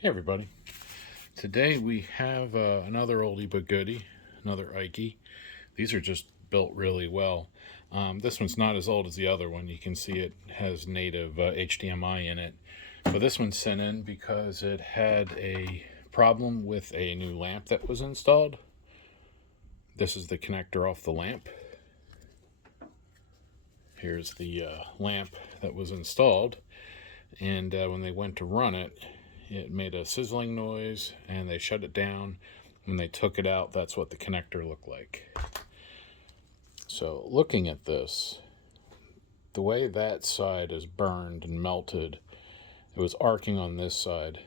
Hey everybody, today we have another oldie but goodie, another Eiki. These are just built really well. This one's not as old as the other one. You can see it has native HDMI in it. But this one's sent in because it had a problem with a new lamp that was installed. This is the connector off the lamp. Here's the lamp that was installed. And when they went to run it, it made a sizzling noise and they shut it down. When they took it out, that's what the connector looked like. So looking at this, the way that side is burned and melted, it was arcing on this side.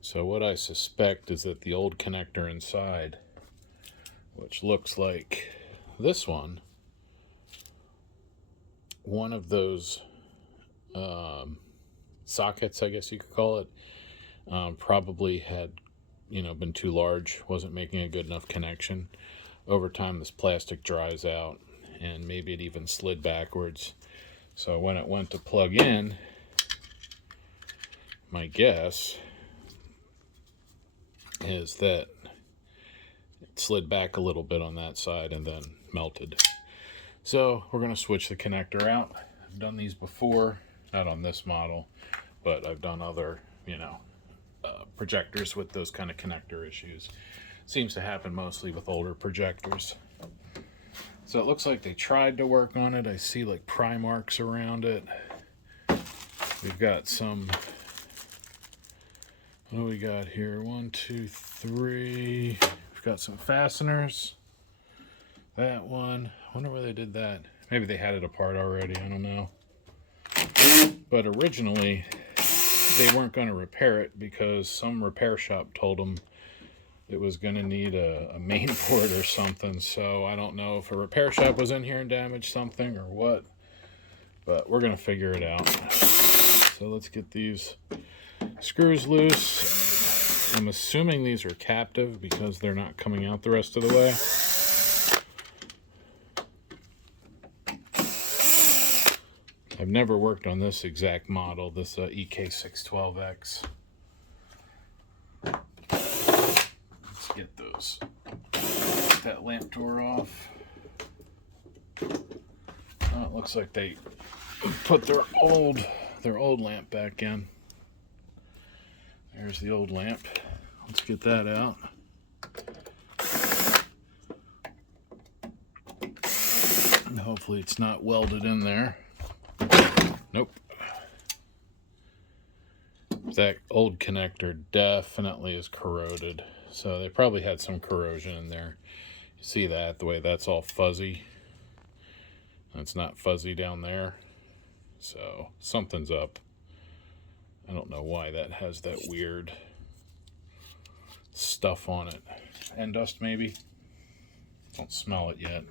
So what I suspect is that the old connector inside, which looks like this one of those sockets, I guess you could call it, probably had been too large, wasn't making a good enough connection. Over time this plastic dries out and maybe it even slid backwards. So when it went to plug in, my guess is that it slid back a little bit on that side and then melted. So we're going to switch the connector out. I've done these before, not on this model, but I've done other, projectors with those kind of connector issues. Seems to happen mostly with older projectors. So it looks like they tried to work on it. I see like pry marks around it. We've got some, what do we got here? 1, 2, 3. We've got some fasteners. That one, I wonder where they did that. Maybe they had it apart already, I don't know. But originally, they weren't going to repair it because some repair shop told them it was going to need a main port or something. So I don't know if a repair shop was in here and damaged something or what, but we're going to figure it out. So let's get these screws loose. I'm assuming these are captive because they're not coming out the rest of the way. I've never worked on this exact model, this EK-612X. Let's get that lamp door off. Oh, it looks like they put their old lamp back in. There's the old lamp. Let's get that out. And hopefully it's not welded in there. Nope. That old connector definitely is corroded. So they probably had some corrosion in there. You see that, the way that's all fuzzy. It's not fuzzy down there. So something's up. I don't know why that has that weird stuff on it. End dust maybe? Don't smell it yet.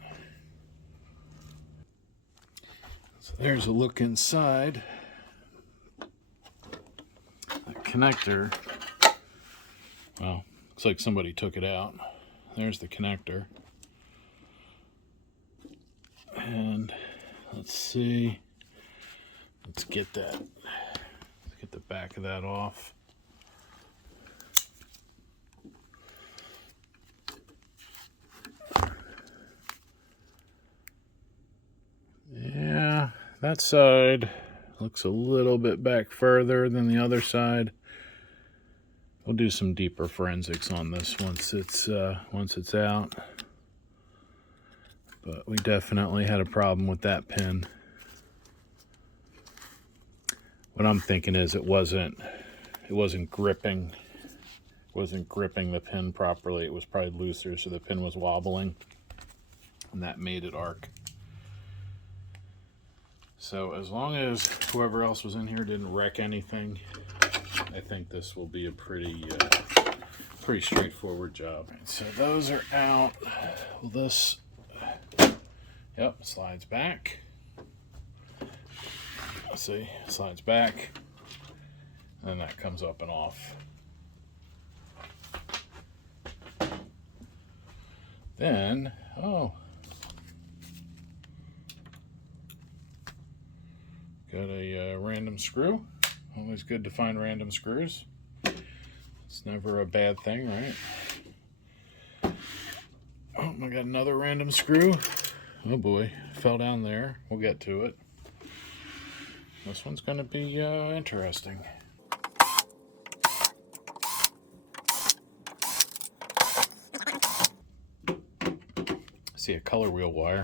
So there's a look inside. The connector, well, looks like somebody took it out. There's the connector. And let's see. Let's get the back of that off. Yeah, that side looks a little bit back further than the other side. We'll do some deeper forensics on this once it's out. But we definitely had a problem with that pin. What I'm thinking is it wasn't gripping. It wasn't gripping the pin properly. It was probably looser, so the pin was wobbling, and that made it arc. So as long as whoever else was in here didn't wreck anything, I think this will be a pretty straightforward job. Right, so those are out. Well, this, yep, slides back. See, slides back, and then that comes up and off. Then, oh, got a random screw. Always good to find random screws. It's never a bad thing, right? Oh, I got another random screw. Oh boy, fell down there. We'll get to it. This one's going to be interesting. I see a color wheel wire.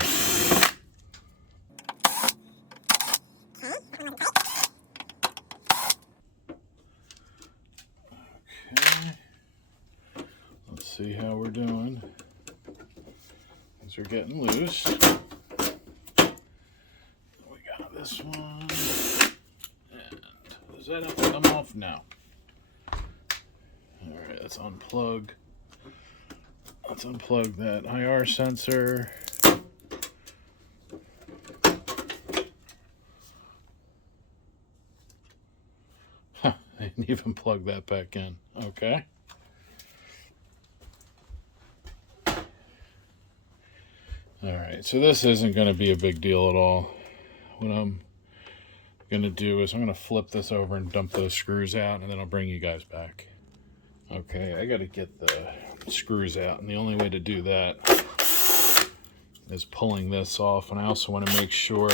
Okay. Let's see how we're doing. These are getting loose. We got this one. And does that have to come off? No. Alright, let's unplug. Let's unplug that IR sensor. Huh, I didn't even plug that back in. Okay. Alright, so this isn't going to be a big deal at all. What I'm going to do is I'm going to flip this over and dump those screws out, and then I'll bring you guys back. Okay, I got to get the screws out, and the only way to do that is pulling this off. And I also want to make sure,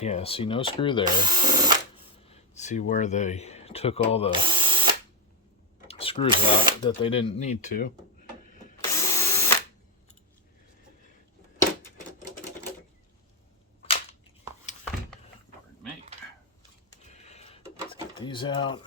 yeah, see, no screw there. See where they took all the screws out that they didn't need to. Pardon me. Let's get these out.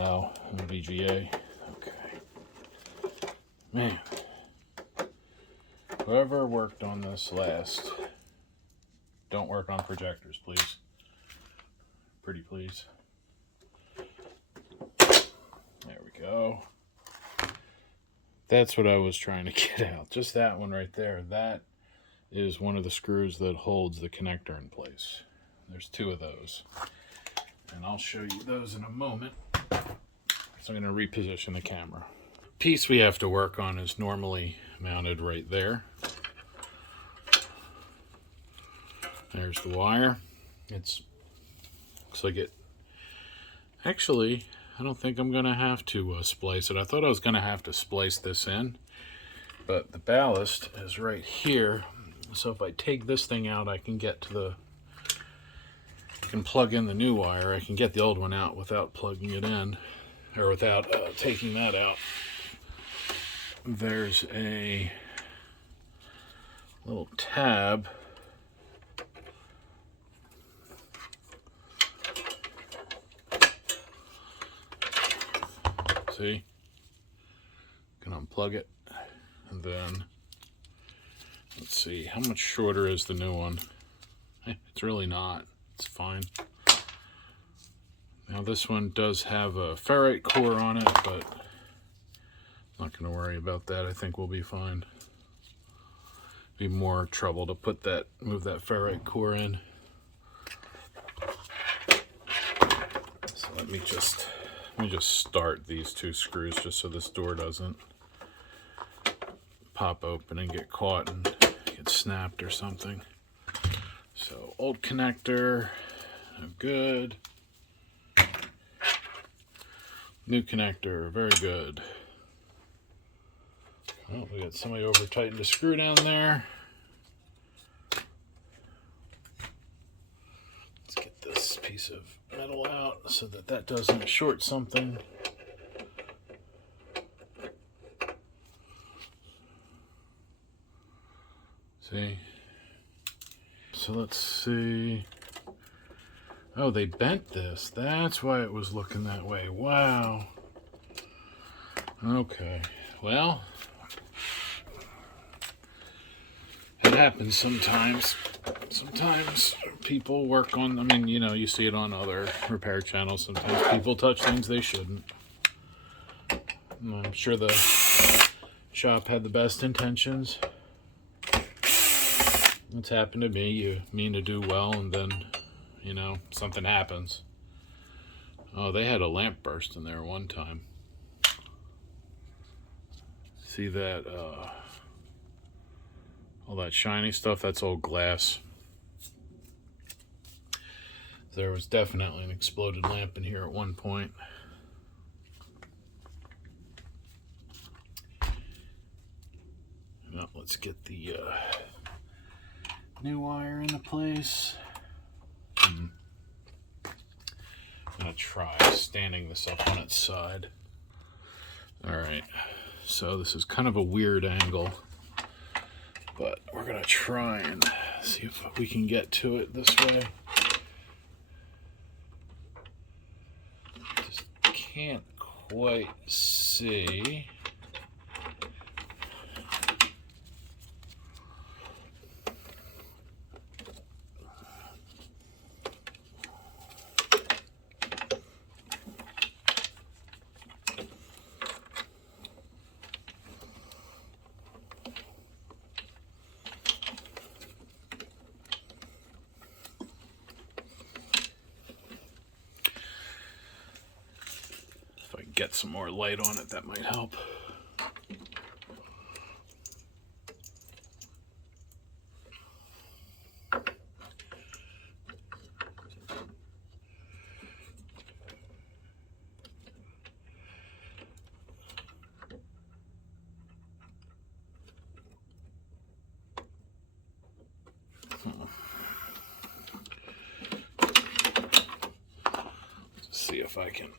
Oh, VGA. Okay. Man. Whoever worked on this last, don't work on projectors, please. Pretty please. There we go. That's what I was trying to get out. Just that one right there. That is one of the screws that holds the connector in place. There's two of those. And I'll show you those in a moment. So I'm going to reposition the camera. Piece we have to work on is normally mounted right there. There's the wire. Looks like it. Actually, I don't think I'm going to have to splice it. I thought I was going to have to splice this in, but the ballast is right here. So if I take this thing out, I can get to the. I can plug in the new wire. I can get the old one out without plugging it in, or without taking that out. There's a little tab. See? Can unplug it, and then let's see, how much shorter is the new one? It's really not. It's fine. Now this one does have a ferrite core on it, but I'm not going to worry about that. I think we'll be fine. Be more trouble to move that ferrite core in. So let me just start these two screws just so this door doesn't pop open and get caught and get snapped or something. So old connector, no good. New connector, very good. Oh, we got somebody over tightened a screw down there. Let's get this piece of metal out so that doesn't short something. See? So let's see. Oh, they bent this. That's why it was looking that way. Wow. Okay. Well, it happens sometimes. Sometimes people work on, I mean, you know, you see it on other repair channels. Sometimes people touch things they shouldn't. I'm sure the shop had the best intentions. It's happened to me. You mean to do well, and then, you know, something happens. Oh, they had a lamp burst in there one time. See that, all that shiny stuff? That's old glass. There was definitely an exploded lamp in here at one point. Now, let's get the new wire into place. I'm gonna try standing this up on its side. Alright, so this is kind of a weird angle, but we're gonna try and see if we can get to it this way. Just can't quite see. Get some more light on it, that might help. Let's see if I can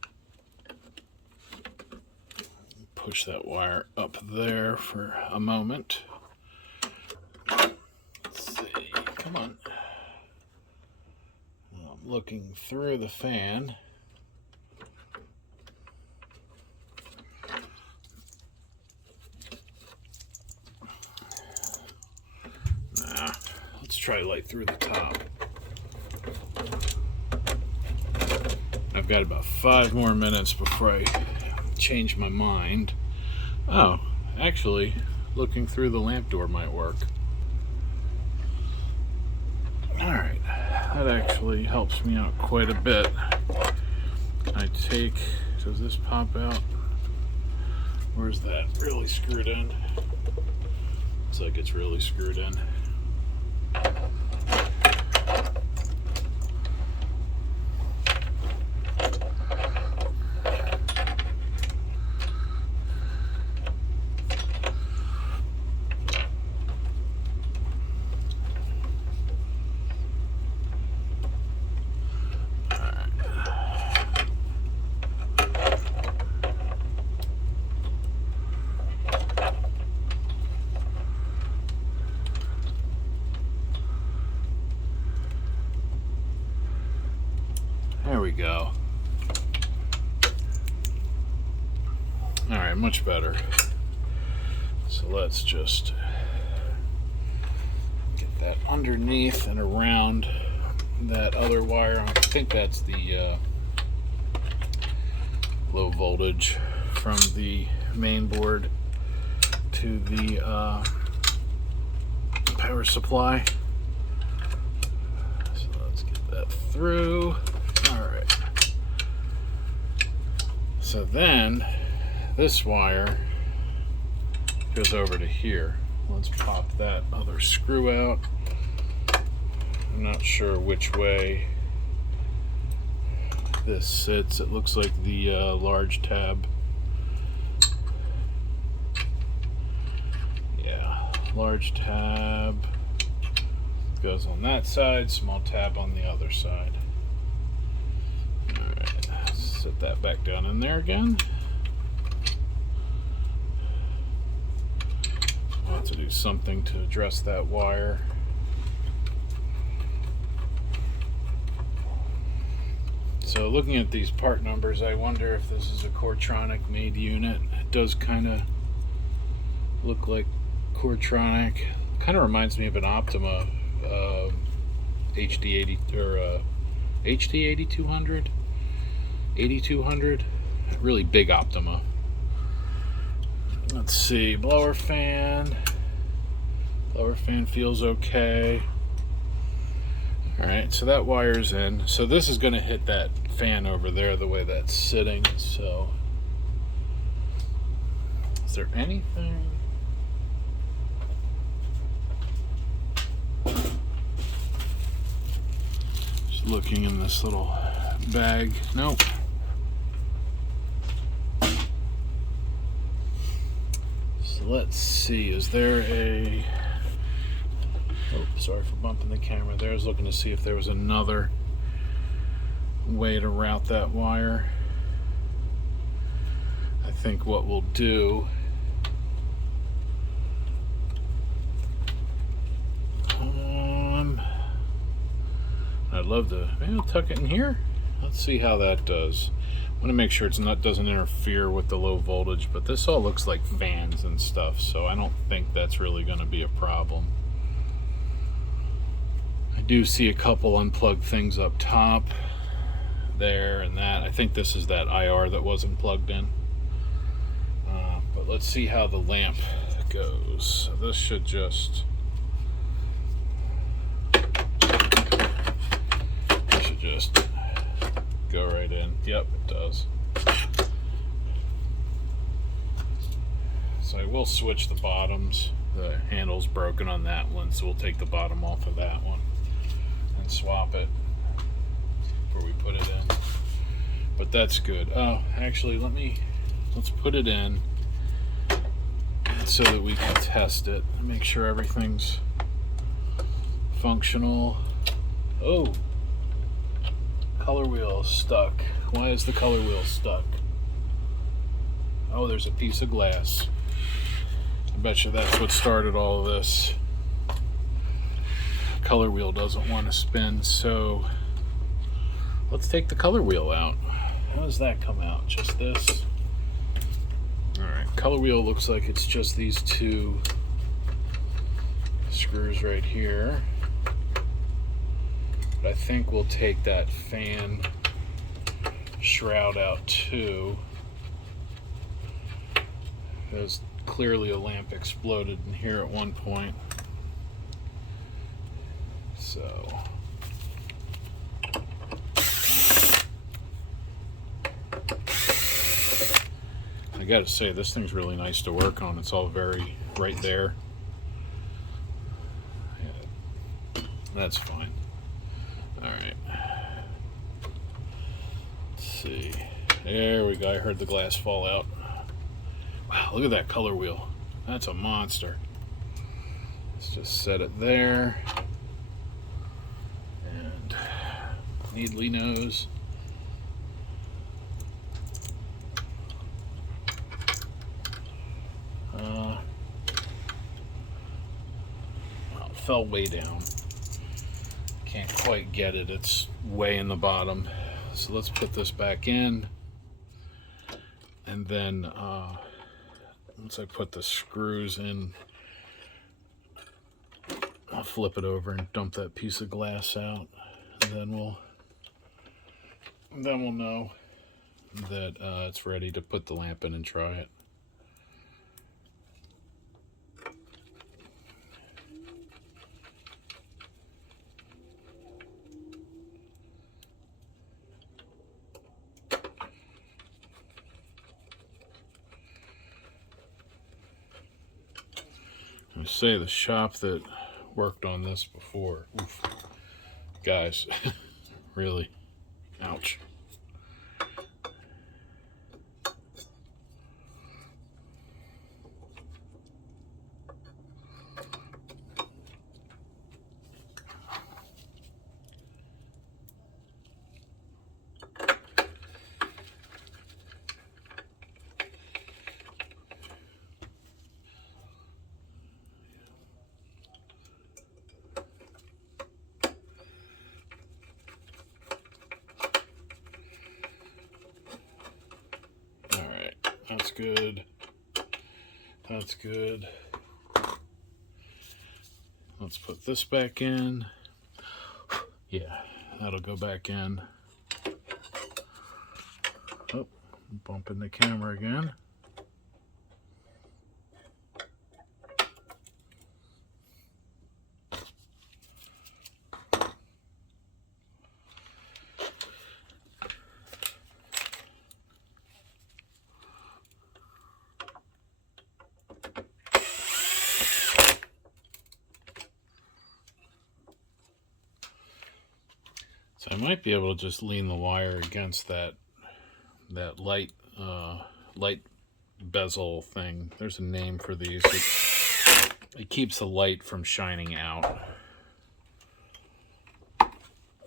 push that wire up there for a moment. Let's see, come on. Well, I'm looking through the fan. Nah, let's try light through the top. I've got about 5 more minutes before I change my mind. Oh, actually, looking through the lamp door might work. Alright, that actually helps me out quite a bit. Does this pop out? Where's that really screwed in? Looks like it's really screwed in. There we go. Alright, much better. So let's just get that underneath and around that other wire. I think that's the low voltage from the main board to the power supply. So let's get that through. Alright. So then this wire goes over to here. Let's pop that other screw out. I'm not sure which way this sits. It looks like the large tab. Yeah, large tab goes on that side, small tab on the other side. Alright, set that back down in there again. I'll have to do something to address that wire. So looking at these part numbers, I wonder if this is a Quartronic made unit. It does kind of look like Quartronic. Kind of reminds me of an Optima HD80 or HD 8200, 8200. Really big Optima. Let's see, blower fan. Blower fan feels okay. Alright, so that wire's in. So this is going to hit that fan over there the way that's sitting. So, is there anything? Just looking in this little bag. Nope. So let's see, is there a... Oh, sorry for bumping the camera there. I was looking to see if there was another way to route that wire. I think what we'll do... I'd love to... Maybe I'll tuck it in here. Let's see how that does. I want to make sure it's not doesn't interfere with the low voltage, but this all looks like fans and stuff, so I don't think that's really going to be a problem. I do see a couple unplugged things up top there and that. I think this is that IR that wasn't plugged in. But let's see how the lamp goes. So this should just go right in. Yep, it does. So I will switch the bottoms. The handle's broken on that one, so we'll take the bottom off of that one and swap it before we put it in. But that's good. Oh, actually, let's put it in so that we can test it and make sure everything's functional. Oh, color wheel is stuck. Why is the color wheel stuck? Oh, there's a piece of glass. I bet you that's what started all of this. Color wheel doesn't want to spin, so let's take the color wheel out. How does that come out? Just this? Alright, color wheel looks like it's just these two screws right here. But I think we'll take that fan shroud out too. Because clearly a lamp exploded in here at one point. So I gotta say, this thing's really nice to work on. It's all very right there. Yeah, that's fine. Alright. Let's see. There we go. I heard the glass fall out. Wow, look at that color wheel. That's a monster. Let's just set it there. And needly nose. Well, it fell way down. Can't quite get it. It's way in the bottom. So let's put this back in. And then once I put the screws in, I'll flip it over and dump that piece of glass out. And then we'll know that it's ready to put the lamp in and try it. I say the shop that worked on this before, oof, guys, really, ouch. That's good. That's good. Let's put this back in. Yeah, that'll go back in. Oh, bumping the camera again. might be able to just lean the wire against that light bezel thing. There's a name for these. It keeps the light from shining out.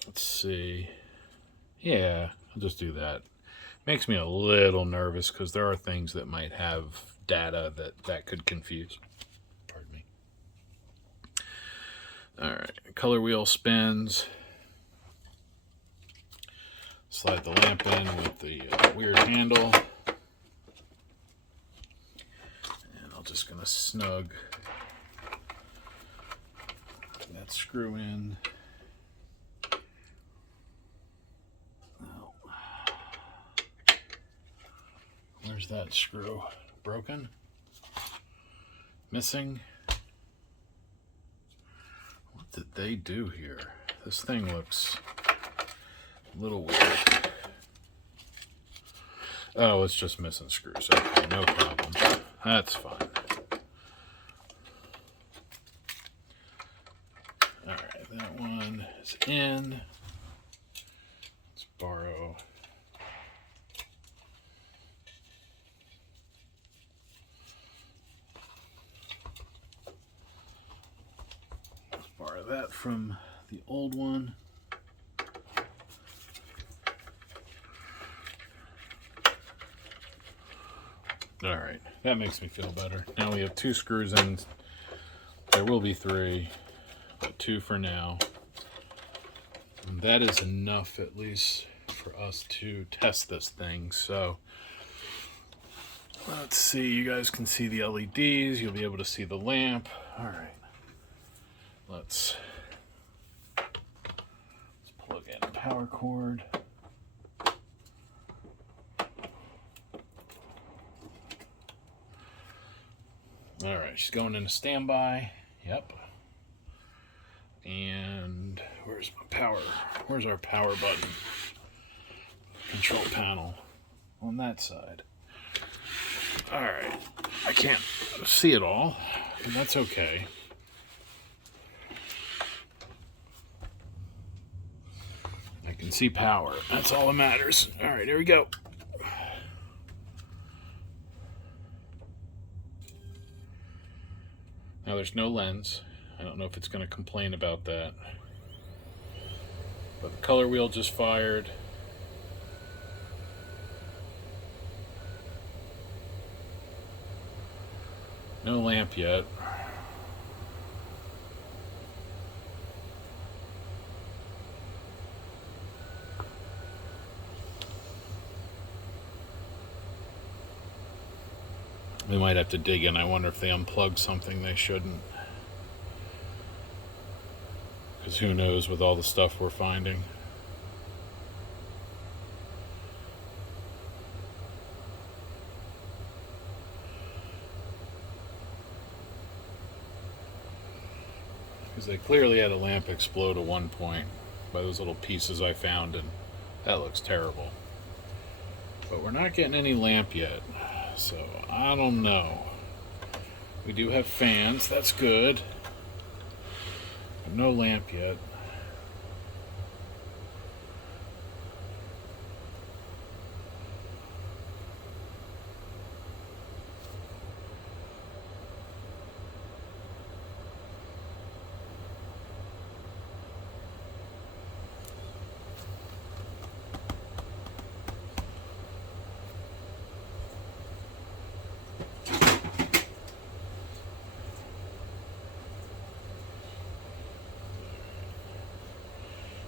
Let's see. Yeah, I'll just do that. Makes me a little nervous because there are things that might have data that could confuse. Pardon me. Alright, color wheel spins. Slide the lamp in with the weird handle. And I'm just going to snug that screw in. Where's that screw? Broken? Missing? What did they do here? This thing looks a little weird. Oh, it's just missing screws. Okay, no problem. That's fine. Alright, that one is in. Let's borrow. That from the old one. All right, that makes me feel better. Now we have 2 screws in. There will be 3, but 2 for now. And that is enough, at least, for us to test this thing. So let's see. You guys can see the LEDs. You'll be able to see the lamp. All right. Let's plug in a power cord. All right, she's going into standby. Yep. And where's my power? Where's our power button? Control panel on that side. All right, I can't see it all, but that's okay. I can see power. That's all that matters. All right, here we go. Now there's no lens. I don't know if it's going to complain about that. But the color wheel just fired. No lamp yet. They might have to dig in. I wonder if they unplugged something they shouldn't. Because who knows with all the stuff we're finding. Because they clearly had a lamp explode at one point by those little pieces I found, and that looks terrible. But we're not getting any lamp yet. So, I don't know. We do have fans, that's good. But no lamp yet.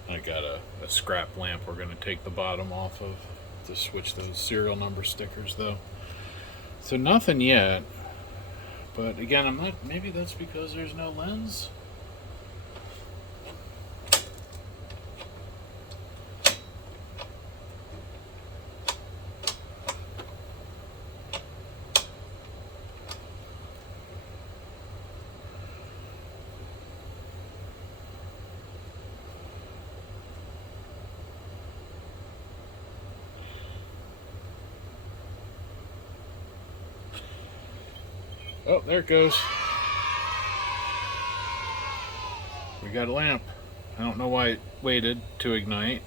I got a scrap lamp we're going to take the bottom off of to switch those serial number stickers though. So nothing yet, but again, I'm not, maybe that's because there's no lens. Oh, there it goes. We got a lamp. I don't know why it waited to ignite.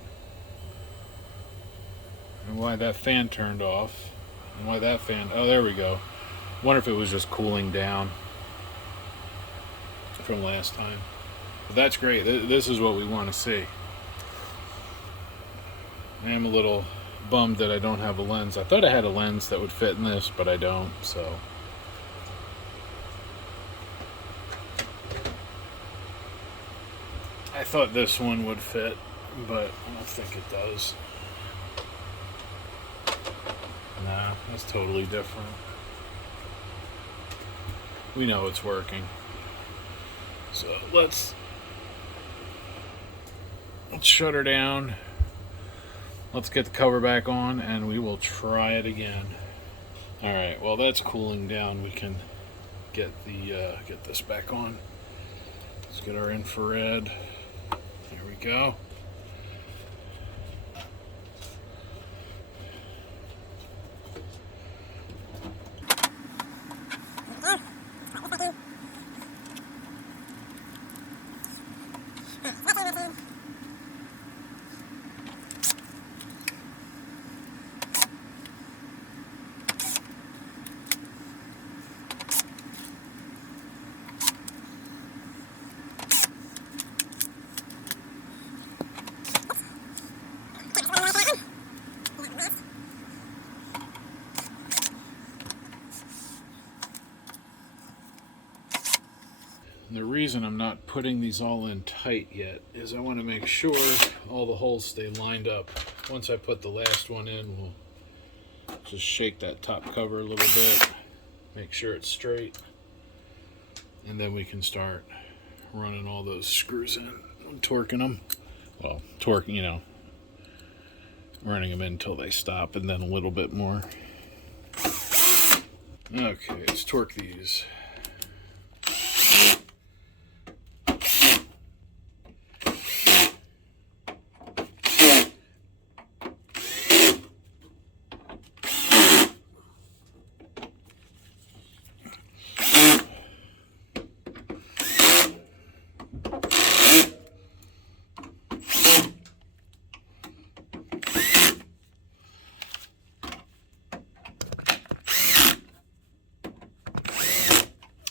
and why that fan turned off, and why that fan, oh, there we go. Wonder if it was just cooling down from last time. But that's great. This is what we want to see. I am a little bummed that I don't have a lens. I thought I had a lens that would fit in this, but I don't, so. I thought this one would fit, but I don't think it does. Nah, that's totally different. We know it's working. So let's shut her down. Let's get the cover back on and we will try it again. Alright, while that's cooling down, we can get this back on. Let's get our infrared. There we go. And the reason I'm not putting these all in tight yet is I want to make sure all the holes stay lined up. Once I put the last one in, we'll just shake that top cover a little bit, make sure it's straight, and then we can start running all those screws in and torquing them. Well, torquing, you know, running them in until they stop, and then a little bit more. Okay, let's torque these.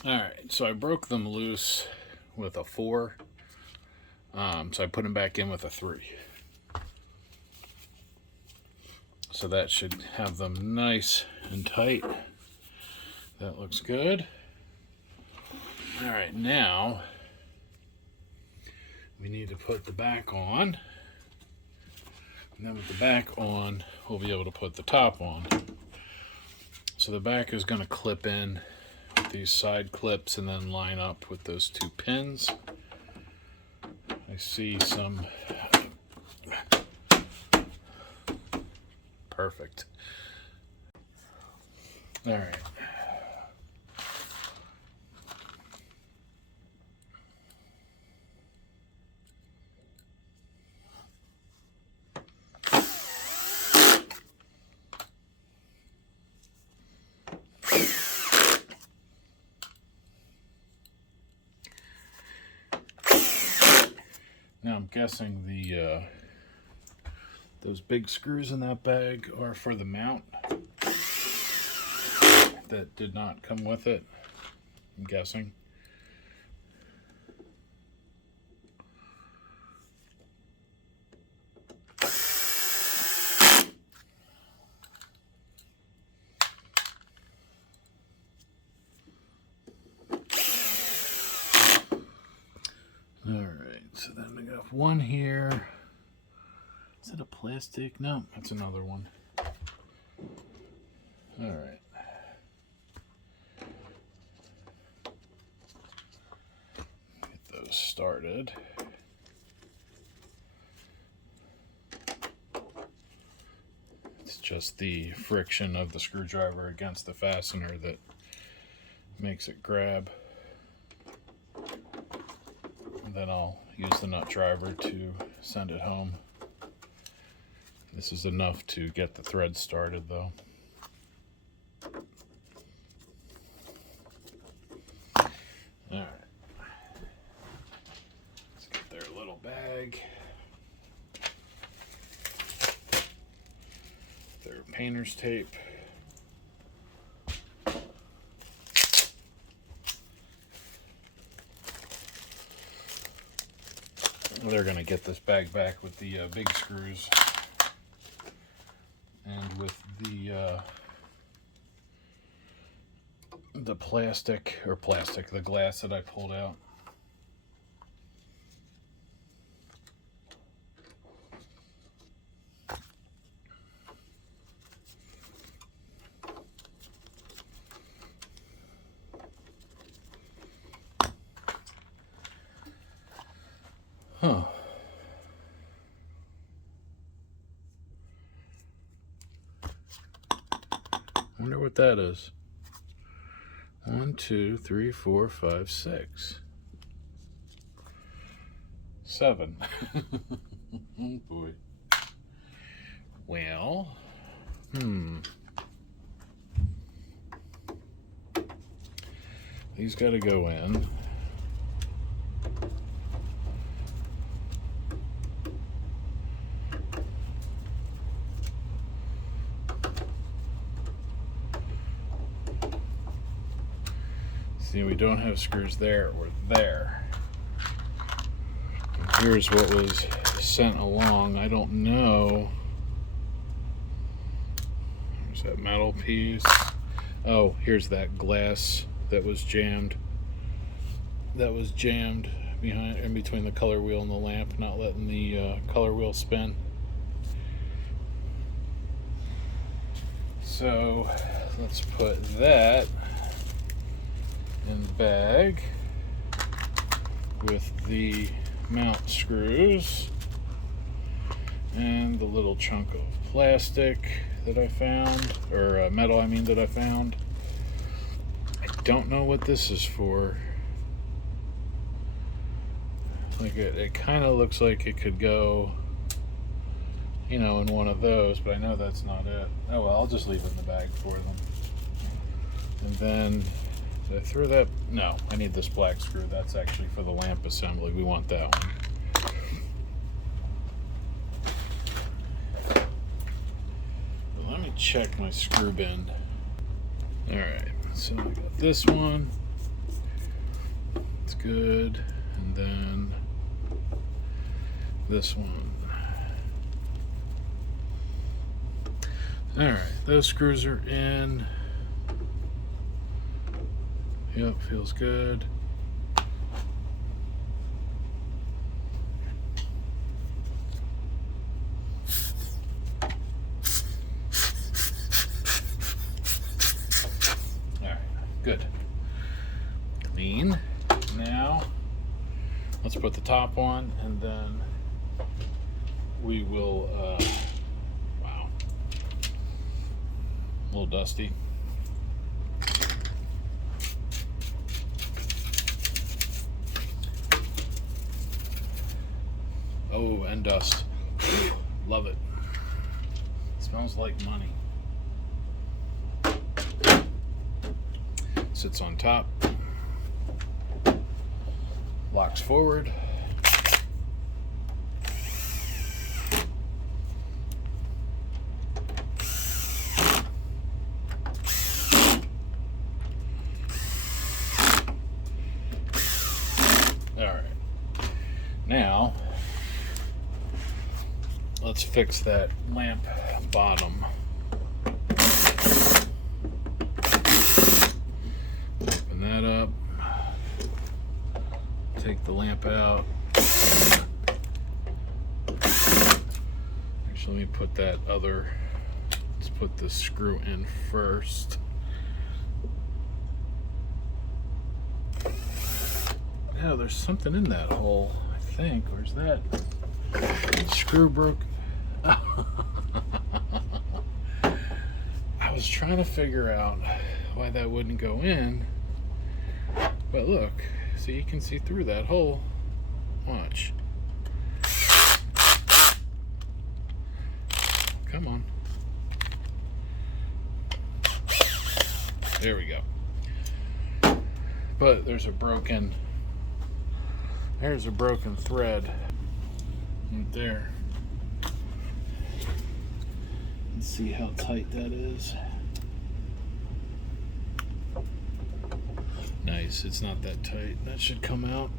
Alright, so I broke them loose with a 4, so I put them back in with a 3. So that should have them nice and tight. That looks good. Alright, now we need to put the back on. And then with the back on, we'll be able to put the top on. So the back is going to clip in with these side clips and then line up with those 2 pins. I see some. Perfect. All right. Now I'm guessing those big screws in that bag are for the mount that did not come with it, I'm guessing. Alright, so then we got one here. Is it a plastic? No, that's another one. Alright. Get those started. It's just the friction of the screwdriver against the fastener that makes it grab. And then I'll use the nut driver to send it home. This is enough to get the thread started though. Alright. Let's get their little bag. painter's tape. They're going to get this bag back with the big screws and with the the glass that I pulled out. Huh. Wonder what that is. 1, 2, 3, 4, 5, 6, 7. Oh boy. Well, these got to go in. See, we don't have screws there or there. And here's what was sent along. I don't know. There's that metal piece. Oh, here's that glass that was jammed. That was jammed behind, in between the color wheel and the lamp, not letting the color wheel spin. So let's put that in the bag with the mount screws and the little chunk of plastic that I found, or metal I mean, that I found. I don't know what this is for. Like it kind of looks like it could go, you know, in one of those, but I know that's not it. Oh well, I'll just leave it in the bag for them. And then did I throw that? No, I need this black screw. That's actually for the lamp assembly. We want that one. Well, let me check my screw bin. Alright, so I got this one. It's good. And then this one. Alright, those screws are in. Yep, feels good. All right, good. Clean. Now, let's put the top on, and then we will, wow, a little dusty. Oh, and dust. Love it. Smells like money. Sits on top. Locks forward. All right. Now, let's fix that lamp bottom. Open that up. Take the lamp out. Actually, let me put that other, let's put the screw in first. Yeah, there's something in that hole, I think. Where's that? Screw broke. I was trying to figure out why that wouldn't go in, but look, so you can see through that hole. Watch. Come on. There we go. But there's a broken thread right there. Let's see how tight that is. Nice, it's not that tight. That should come out.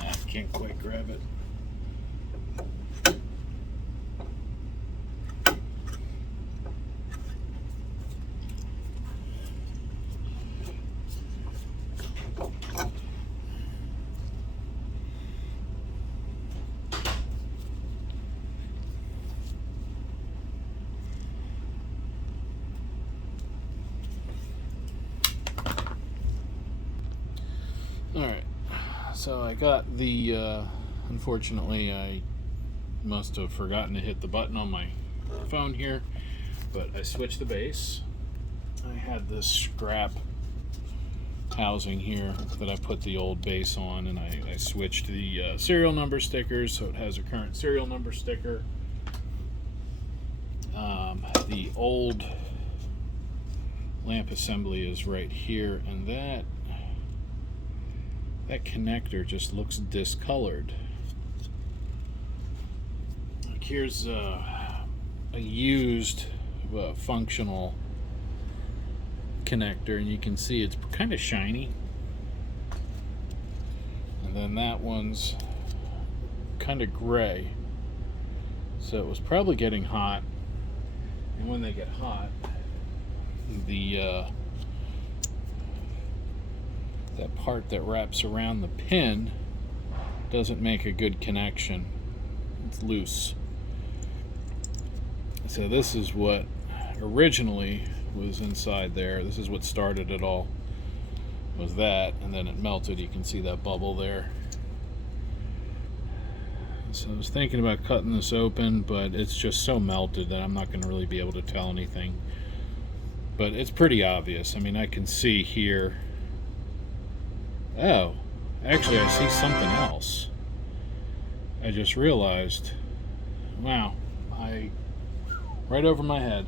I can't quite grab it. Alright, so I got the, unfortunately I must have forgotten to hit the button on my phone here, but I switched the base. I had this scrap housing here that I put the old base on, and I switched the serial number stickers so it has a current serial number sticker. The old lamp assembly is right here, and that connector just looks discolored. Like here's a used functional connector, and you can see it's kind of shiny, and then that one's kind of gray, so it was probably getting hot, and when they get hot, the that part that wraps around the pin doesn't make a good connection. It's loose. So this is what originally was inside there. This is what started it all, was that, and then it melted. You can see that bubble there. So I was thinking about cutting this open, but it's just so melted that I'm not going to really be able to tell anything. But it's pretty obvious. I mean, I can see here. Oh, actually I see something else. I just realized, wow, right over my head.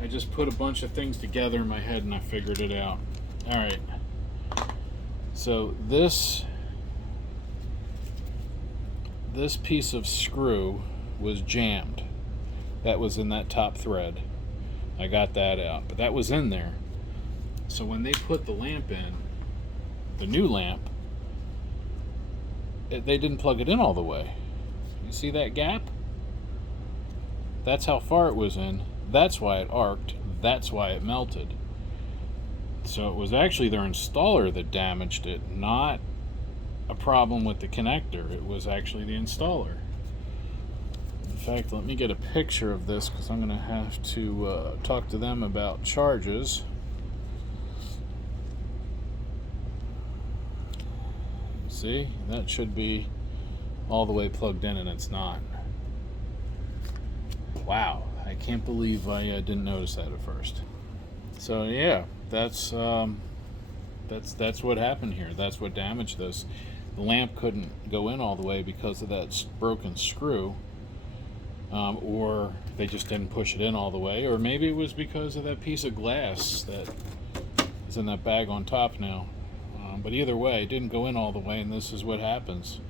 I just put a bunch of things together in my head and I figured it out. Alright, so this piece of screw was jammed. That was in that top thread. I got that out, but that was in there. So when they put the lamp in, the new lamp, they didn't plug it in all the way. You see that gap? That's how far it was in. That's why it arced. That's why it melted. So it was actually their installer that damaged it, not a problem with the connector. It was actually the installer. In fact, let me get a picture of this because I'm going to have to talk to them about charges. See, that should be all the way plugged in, and it's not. Wow, I can't believe I didn't notice that at first. So yeah, that's what happened here. That's what damaged this. The lamp couldn't go in all the way because of that broken screw, or they just didn't push it in all the way, or maybe it was because of that piece of glass that is in that bag on top now. But either way, it didn't go in all the way, and this is what happens.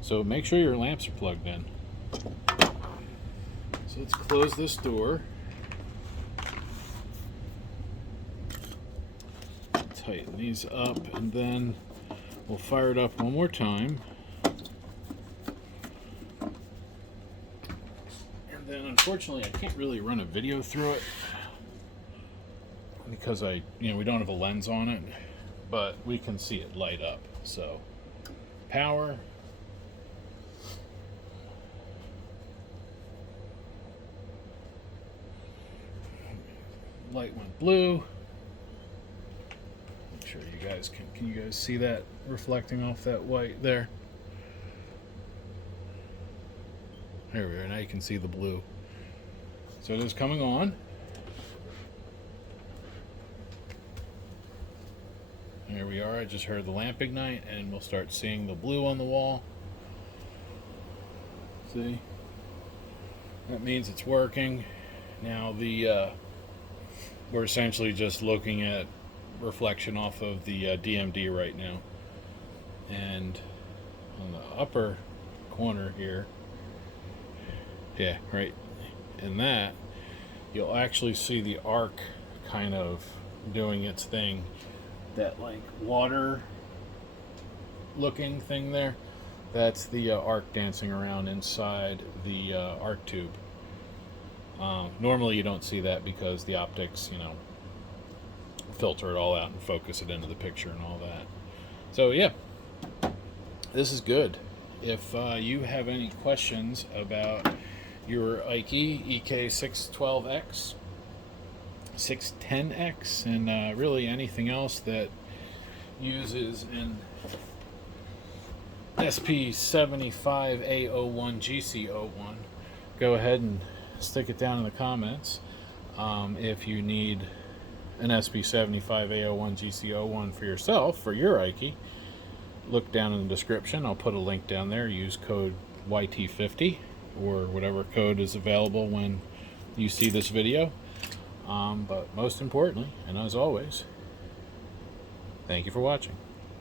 So make sure your lamps are plugged in. So let's close this door. Tighten these up, and then we'll fire it up one more time. And then unfortunately I can't really run a video through it because we don't have a lens on it. But we can see it light up. So, power. Light went blue. Make sure you guys can you guys see that reflecting off that white there? There we are. Now you can see the blue. So it is coming on. Here we are. I just heard the lamp ignite, and we'll start seeing the blue on the wall. See? That means it's working. Now we're essentially just looking at reflection off of the DMD right now. And on the upper corner here, yeah, right in that, you'll actually see the arc kind of doing its thing. That like water looking thing there, that's the arc dancing around inside the arc tube. Normally you don't see that because the optics, you know, filter it all out and focus it into the picture and all that. So yeah, this is good. If you have any questions about your Eiki EK-612X, 610X, and really anything else that uses an SP75A01GC01, go ahead and stick it down in the comments. If you need an SP75A01GC01 for yourself, for your Eiki, look down in the description. I'll put a link down there. Use code YT50 or whatever code is available when you see this video. But most importantly, and as always, thank you for watching.